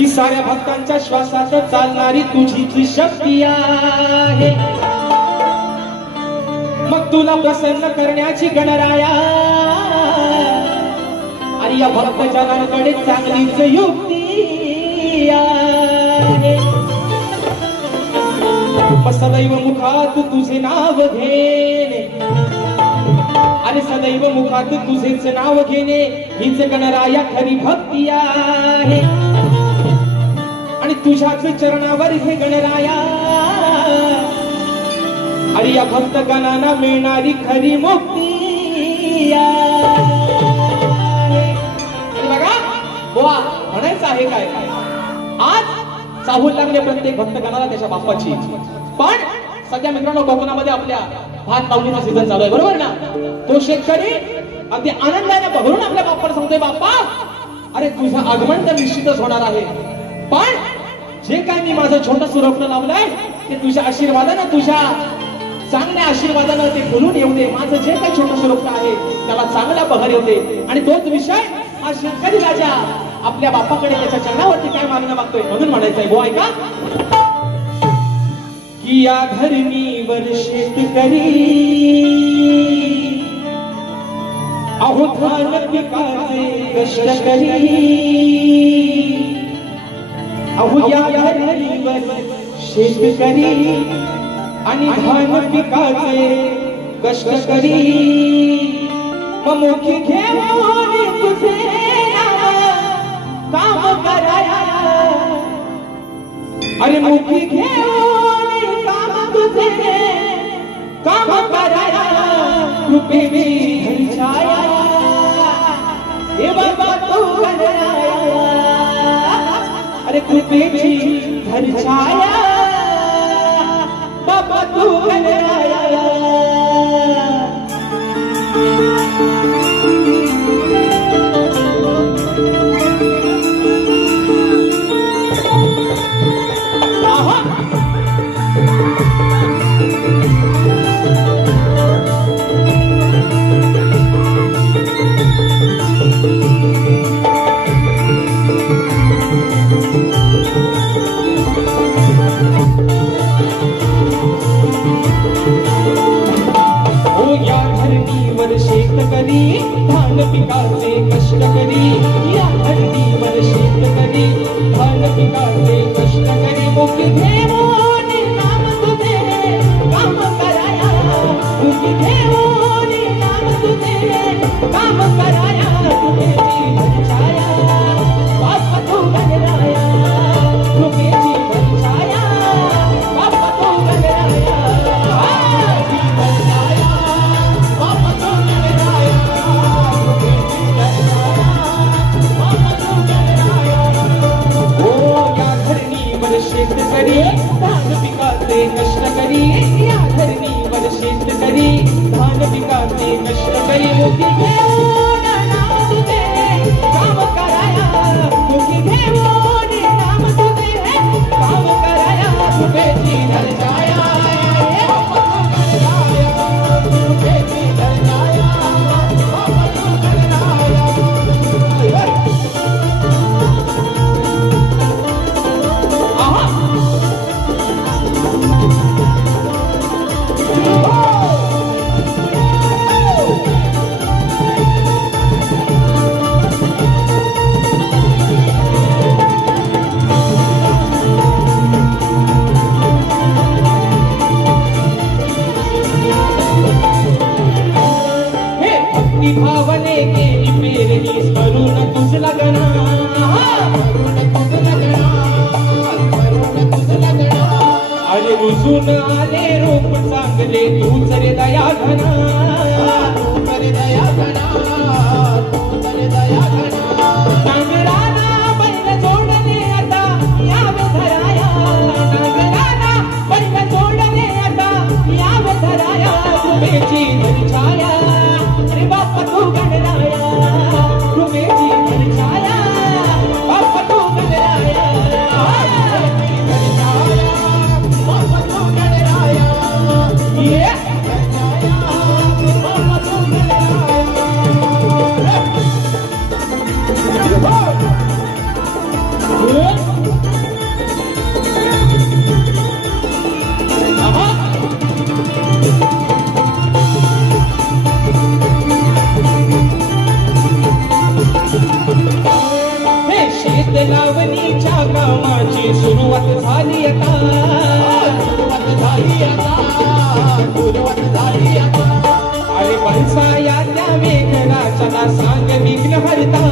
की साऱ्या भक्तांच्या श्वासात चालणारी तुझीच शक्ती आहे। मग तुला प्रसन्न करण्याची गणराया आणि या भक्तजनांकडे चांगलीच युक्ती आहे। सदैव मुखात तुझे नाव घेणे आणि सदैव मुखात तुझेच नाव घेणे हीच गणराया खरी भक्ती आहे। आणि तुझ्याच चरणावर हे गणराया आणि या भक्तगणांना मिळणारी खरी मुक्ती आहे। बघा बुवा म्हणायचं आहे काय, आज चाहूल लागले प्रत्येक भक्तगणाला त्याच्या बाप्पाची। पण सध्या मित्रांनो कोकणामध्ये आपल्या भात लावणीचा सीझन चालू आहे, बरोबर ना? तो शेतकरी अगदी आनंदाने बघून आपल्या बाप्पाला सांगतोय, बाप्पा अरे तुझं आगमन तर निश्चितच होणार आहे, पण जे काय मी माझं छोटस रोपण लावलंय ते तुझ्या आशीर्वादानं, तुझ्या चांगल्या आशीर्वादानं ते फुलून येऊ दे। माझं जे काही छोटस रोपण आहे त्याला चांगला बहर येऊ दे। आणि तोच विषय हा शेतकरी राजा आपल्या बाप्पाकडे त्याच्या चरणावरती काय मागणं मागतोय म्हणून म्हणायचंय गो ऐका की या धरणीवर शेतकरी अहो धान पिकाचे कष्ट करी, अहो या धरणीवर शेतकरी आणि धान पिकाचे कष्ट करी। मुखी घेऊन तुझे काम कराया, अरे मुखी घेऊन काम तुझे काम कराया, कृपेची छाया हे बाबा तू गणराया, अरे कृपेची धर छाया बाबा तू गणराया। शेतकरी धान पिकाचे कष्ट करी, या धरणीवर शेतकरी धान पिकाचे कष्ट करी। मुखी घेऊन नाम तुझे काम कराया, मुखी घेऊन नाम तुझे काम कराया, कृपेची छाया बाप्पा तू गणराया, कृपेची छाया बाप्पा तू गणराया। शेतकरी धान पिकाचे कष्ट करी, या धरणीवर शेतकरी धान पिकाचे कष्ट करी। मुखी घेऊन नाम तुझे काम कराया, मुखी घेऊन नाम तुझे काम कराया, कृपेची धर छाया कृपेची धर छाया बाप्पा तू गणराया। शेत लावणीच्या कामाची सुरुवात झाली आता, सुरुवात झाली आता. अरे बरसाया त्या मेघराजाला सांग विघ्न हरता,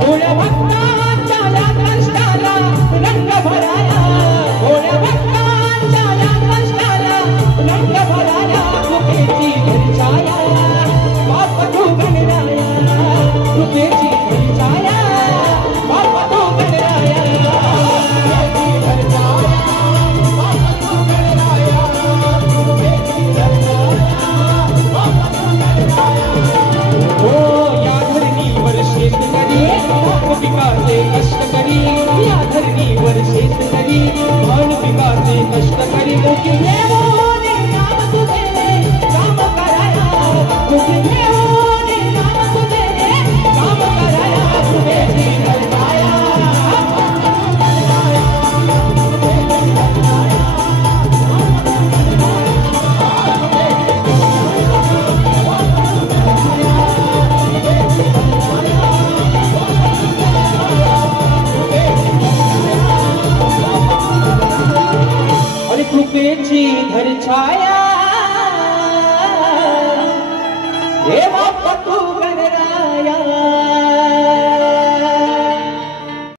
भोळ्या भक्तांच्या या कष्टाला रंग भराया, भोळ्या भक्तांच्या या कष्टाला रंग भराया. कृपेची घरछाया बाप तू गणराया, कृपेची घरछाया बाप तू गणराया. हो या धरणीवर शेतकरी भात पिकाचे कष्टकरी, या धरणीवर शेतकरी भात पिकाचे कष्टकरी. मुखी देवोने नाम तुझे काम कराया, मुखी देवोने नाम तुझे काम कराया. कृपेची घरछाया आणि कृपेची धरछाया हे बाप तू